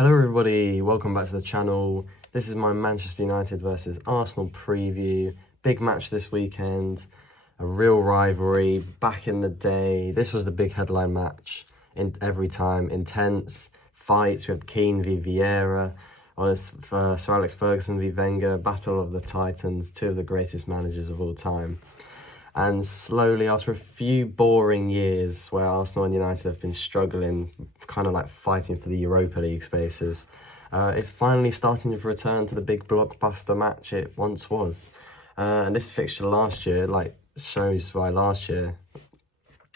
Hello everybody, welcome back to the channel. This is my Manchester United versus Arsenal preview. Big match this weekend, a real rivalry back in the day. This was the big headline match every time. Intense fights. We have Keane v Vieira, Sir Alex Ferguson v Wenger, Battle of the Titans, two of the greatest managers of all time. And slowly, after a few boring years where Arsenal and United have been struggling, kind of like fighting for the Europa League spaces, it's finally starting to return to the big blockbuster match it once was. And this fixture last year, like shows why last year,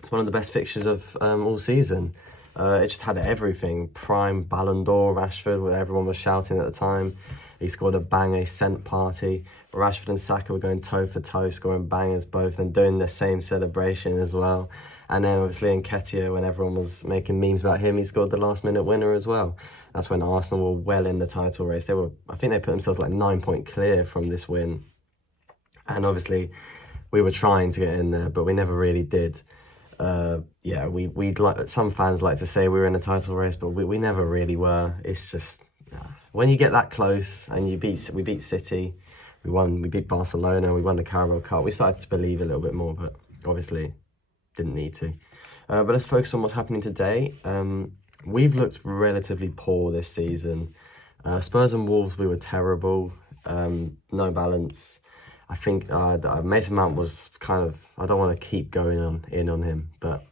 one of the best fixtures of all season. It just had everything. Prime Ballon d'Or Rashford, where everyone was shouting at the time. He scored a banger, sent party. Rashford and Saka were going toe for toe, scoring bangers both and doing the same celebration as well. And then obviously Nketiah, when everyone was making memes about him, he scored the last minute winner as well. That's when Arsenal were well in the title race. I think they put themselves like 9-point clear from this win. And obviously we were trying to get in there, but we never really did. Yeah, we'd like, some fans like to say we were in a title race, but we never really were. It's just when you get that close and we beat City, we beat Barcelona, we won the Carabao Cup. We started to believe a little bit more, but obviously didn't need to. But let's focus on what's happening today. We've looked relatively poor this season. Spurs and Wolves, we were terrible. No balance. I think Mason Mount was kind of, I don't want to keep going in on him, but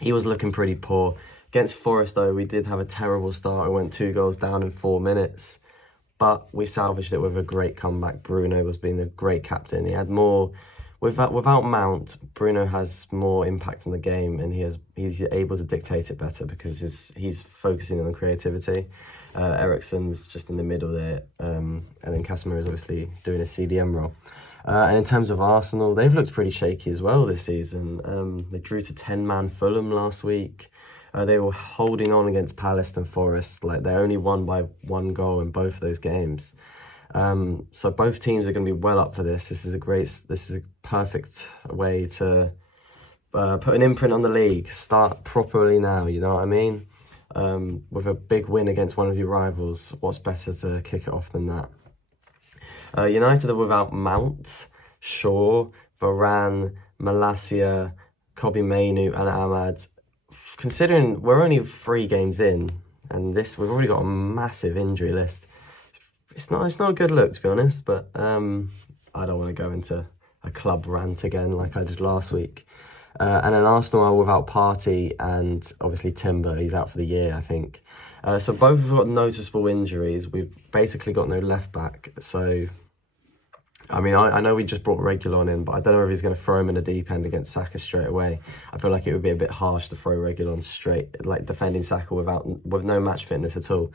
he was looking pretty poor. Against Forest, though, we did have a terrible start. We went 2 goals down in 4 minutes, but we salvaged it with a great comeback. Bruno was being a great captain. He had more, without Mount, Bruno has more impact on the game, and he's able to dictate it better because he's focusing on the creativity. Eriksen's just in the middle there, and then Casemiro is obviously doing a CDM role. And in terms of Arsenal, they've looked pretty shaky as well this season. They drew to 10-man Fulham last week. They were holding on against Palace and Forest. Like, they only won by 1 goal in both those games. So both teams are going to be well up for this. This is a perfect way to put an imprint on the league. Start properly now, you know what I mean? With a big win against one of your rivals, what's better to kick it off than that? United are without Mount, Shaw, Varane, Malacia, Kobe Mainu and Ahmad. Considering we're only 3 games in, and we've already got a massive injury list. It's not a good look, to be honest, but I don't want to go into a club rant again like I did last week. And then Arsenal are without Partey and obviously Timber. He's out for the year, I think. So both have got noticeable injuries. We've basically got no left back. So, I mean, I know we just brought Reguilon in, but I don't know if he's going to throw him in the deep end against Saka straight away. I feel like it would be a bit harsh to throw Reguilon straight, like defending Saka with no match fitness at all.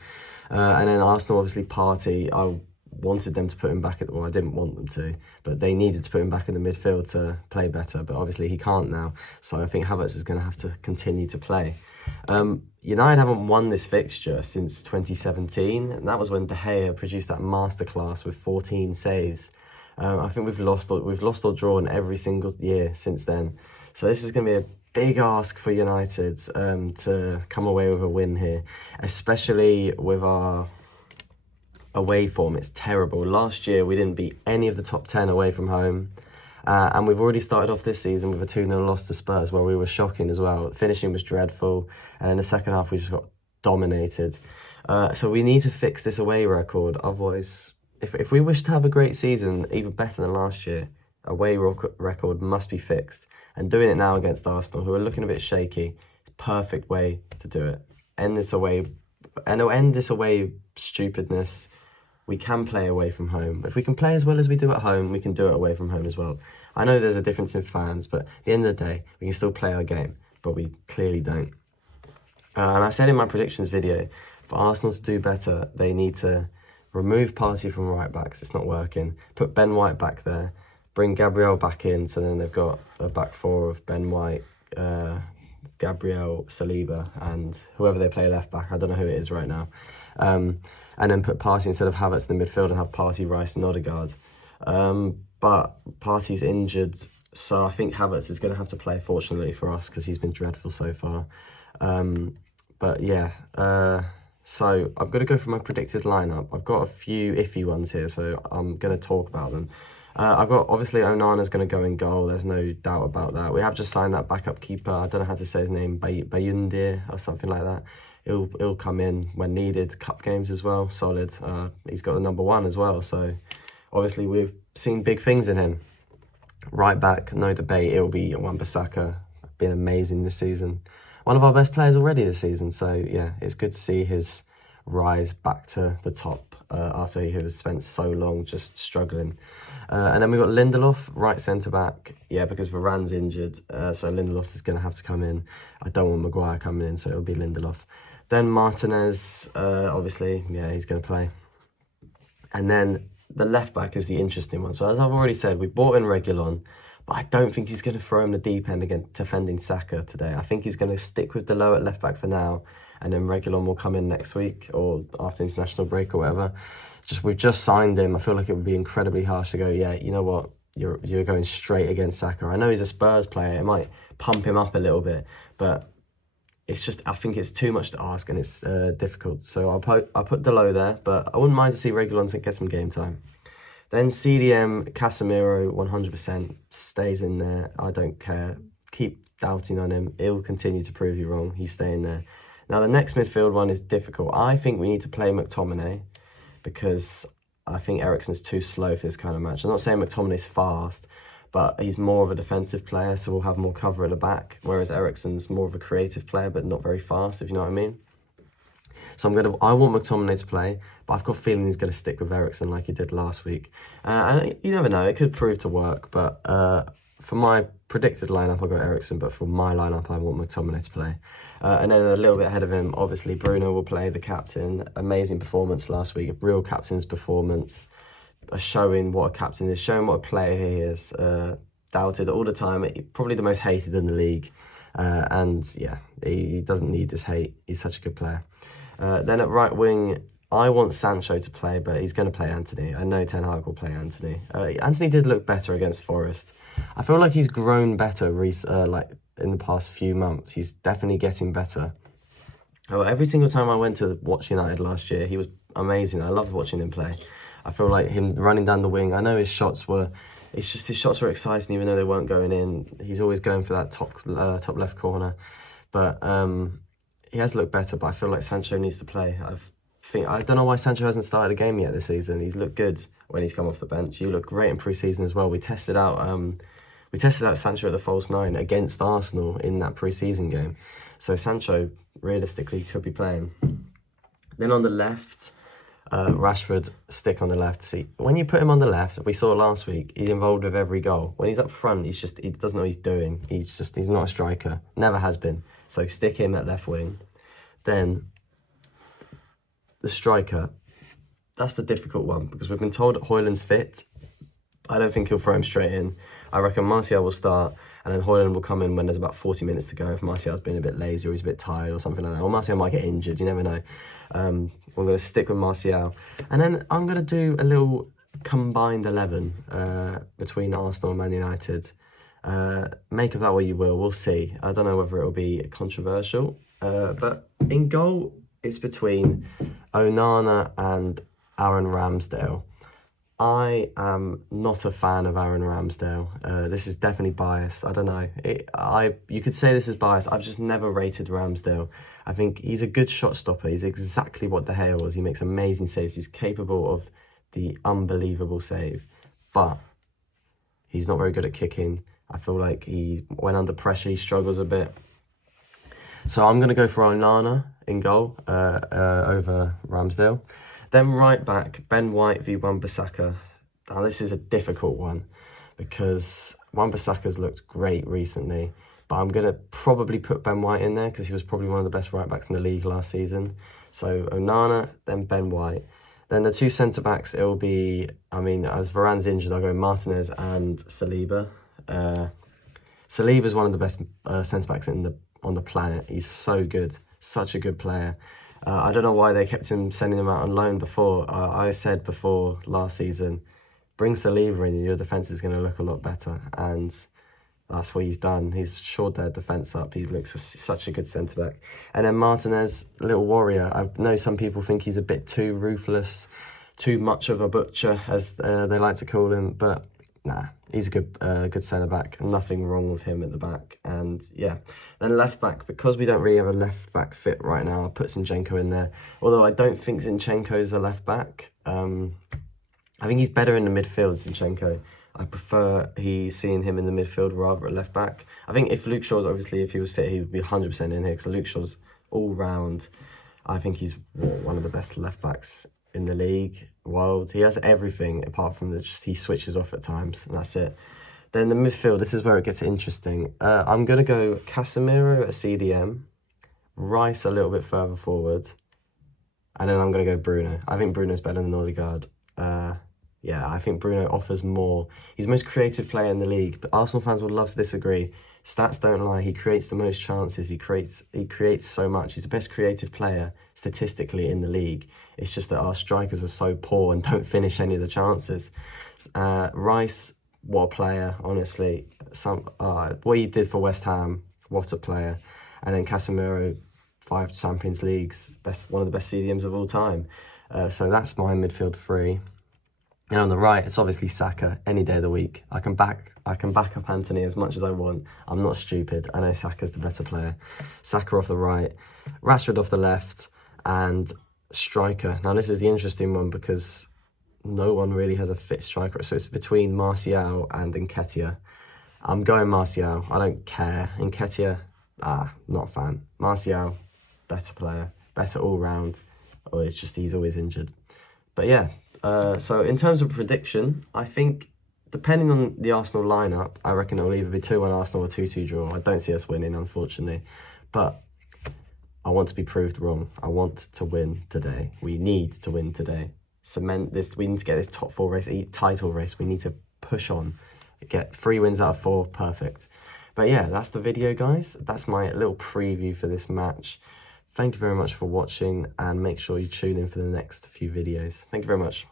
And then Arsenal, obviously Partey, I wanted them to put him back well, I didn't want them to, but they needed to put him back in the midfield to play better, but obviously he can't now. So I think Havertz is going to have to continue to play. United haven't won this fixture since 2017, and that was when De Gea produced that masterclass with 14 saves. I think we've lost or drawn every single year since then. So this is going to be a big ask for United to come away with a win here, especially with our away form. It's terrible. Last year we didn't beat any of the top 10 away from home, and we've already started off this season with a 2-0 loss to Spurs, where we were shocking as well. Finishing was dreadful, and in the second half we just got dominated. So we need to fix this away record. Otherwise, if we wish to have a great season, even better than last year, away record must be fixed. And doing it now against Arsenal, who are looking a bit shaky, is a perfect way to do it. End this away stupidness. We can play away from home. If we can play as well as we do at home, we can do it away from home as well. I know there's a difference in fans, but at the end of the day, we can still play our game, but we clearly don't. And I said in my predictions video, for Arsenal to do better, they need to remove Partey from right backs. It's not working. Put Ben White back there. Bring Gabriel back in, so then they've got a back 4 of Ben White, Gabriel, Saliba, and whoever they play left back. I don't know who it is right now. And then put Partey instead of Havertz in the midfield and have Partey, Rice and Odegaard. But Partey's injured, so I think Havertz is going to have to play, fortunately for us, because he's been dreadful so far. But yeah, So I'm going to go for my predicted lineup. I've got a few iffy ones here, so I'm going to talk about them. I've got, obviously, Onana's going to go in goal. There's no doubt about that. We have just signed that backup keeper. I don't know how to say his name, Bayundir or something like that. He'll come in when needed. Cup games as well, solid. He's got the #1 as well, so obviously we've seen big things in him. Right back, no debate, it'll be Wan-Bissaka. Been amazing this season. One of our best players already this season, so yeah, it's good to see his rise back to the top after he has spent so long just struggling. And then we've got Lindelof, right centre-back. Yeah, because Varane's injured, so Lindelof is going to have to come in. I don't want Maguire coming in, so it'll be Lindelof. Then Martinez, obviously, yeah, he's going to play. And then the left-back is the interesting one. So as I've already said, we bought in Reguilon, but I don't think he's going to throw him the deep end against defending Saka today. I think he's going to stick with Dalot at left-back for now, and then Reguilon will come in next week or after international break or whatever. We've just signed him. I feel like it would be incredibly harsh to go, yeah, you know what, you're going straight against Saka. I know he's a Spurs player. It might pump him up a little bit, but it's just, I think it's too much to ask and it's difficult. So I'll put Dalot there, but I wouldn't mind to see Reguilon get some game time. Then CDM, Casemiro, 100% stays in there. I don't care. Keep doubting on him. He'll continue to prove you wrong. He's staying there. Now, the next midfield one is difficult. I think we need to play McTominay because I think Eriksen's too slow for this kind of match. I'm not saying McTominay's fast, but he's more of a defensive player, so we'll have more cover at the back, whereas Eriksen's more of a creative player, but not very fast, if you know what I mean. So I want McTominay to play, but I've got a feeling he's going to stick with Eriksen like he did last week. And you never know, it could prove to work, but for my predicted lineup, I've got Eriksen, but for my lineup, I want McTominay to play. And then a little bit ahead of him, obviously, Bruno will play, the captain. Amazing performance last week, a real captain's performance. Showing what a captain is, showing what a player he is. Doubted all the time, probably the most hated in the league. And yeah, he doesn't need this hate. He's such a good player. Then at right wing, I want Sancho to play, but he's going to play Anthony. I know Ten Hag will play Anthony. Anthony did look better against Forest. I feel like he's grown better like in the past few months. He's definitely getting better. Every single time I went to watch United last year, he was amazing. I loved watching him play. I feel like him running down the wing. I know his shots were exciting even though they weren't going in. He's always going for that top left corner. But he has looked better, but I feel like Sancho needs to play. I don't know why Sancho hasn't started a game yet this season. He's looked good when he's come off the bench. He looked great in pre-season as well. We tested out Sancho at the false 9 against Arsenal in that pre-season game. So Sancho realistically could be playing. Then on the left, Rashford stick on the left. See, when you put him on the left, we saw last week, he's involved with every goal. When he's up front, he doesn't know what he's doing. He's not a striker. Never has been. So stick him at left wing. Then the striker, that's the difficult one because we've been told that Højlund's fit. I don't think he'll throw him straight in. I reckon Martial will start and then Højlund will come in when there's about 40 minutes to go if Martial's been a bit lazy or he's a bit tired or something like that. Or Martial might get injured, you never know. We're going to stick with Martial. And then I'm going to do a little combined 11 between Arsenal and Man United. Make of that what you will. We'll see. I don't know whether it'll be controversial. But in goal, it's between Onana and Aaron Ramsdale. I am not a fan of Aaron Ramsdale. This is definitely biased. I don't know. You could say this is biased. I've just never rated Ramsdale. I think he's a good shot stopper. He's exactly what De Gea was. He makes amazing saves. He's capable of the unbelievable save. But he's not very good at kicking. I feel like when under pressure, he struggles a bit. So I'm going to go for Onana in goal over Ramsdale. Then right back, Ben White v Wan-Bissaka. Now this is a difficult one because Wan-Bissaka's looked great recently. But I'm going to probably put Ben White in there because he was probably one of the best right backs in the league last season. So Onana, then Ben White. Then the two centre-backs, it'll be, as Varane's injured, I'll go Martinez and Saliba. Saliba's one of the best centre-backs on the planet. He's so good, such a good player. I don't know why they kept sending him out on loan before. I said before last season, bring Saliba in and your defence is going to look a lot better. And that's what he's done. He's shored their defence up. He looks such a good centre-back. And then Martinez, little warrior. I know some people think he's a bit too ruthless, too much of a butcher, as they like to call him. But nah, he's a good centre-back. Nothing wrong with him at the back. And yeah, then left-back. Because we don't really have a left-back fit right now, I'll put Zinchenko in there. Although I don't think Zinchenko's a left-back. I think he's better in the midfield, Zinchenko. I prefer seeing him in the midfield rather at left back. I think if Luke Shaw's, obviously, if he was fit, he would be 100% in here, because Luke Shaw's all round. I think he's one of the best left backs in the league, world. He has everything apart from he switches off at times, and that's it. Then the midfield, this is where it gets interesting. I'm going to go Casemiro at CDM, Rice a little bit further forward, and then I'm going to go Bruno. I think Bruno's better than Odegaard. Yeah, I think Bruno offers more. He's the most creative player in the league, but Arsenal fans would love to disagree. Stats don't lie. He creates the most chances. He creates so much. He's the best creative player statistically in the league. It's just that our strikers are so poor and don't finish any of the chances. Rice, what a player, honestly. What he did for West Ham, what a player. And then Casemiro, 5 Champions Leagues, one of the best CDMs of all time. So that's my midfield three. And on the right, it's obviously Saka any day of the week. I can back up Antony as much as I want. I'm not stupid. I know Saka's the better player. Saka off the right, Rashford off the left, and striker. Now this is the interesting one because no one really has a fit striker. So it's between Martial and Nketiah. I'm going Martial. I don't care. Nketiah, not a fan. Martial, better player, better all round. Oh, it's just he's always injured. But yeah. So in terms of prediction, I think depending on the Arsenal lineup, I reckon it will either be 2-1 Arsenal or 2-2 draw. I don't see us winning, unfortunately, but I want to be proved wrong. I want to win today. We need to win today. Cement this. We need to get this top 4 race, title race. We need to push on, get 3 wins out of 4. Perfect. But yeah, that's the video, guys. That's my little preview for this match. Thank you very much for watching, and make sure you tune in for the next few videos. Thank you very much.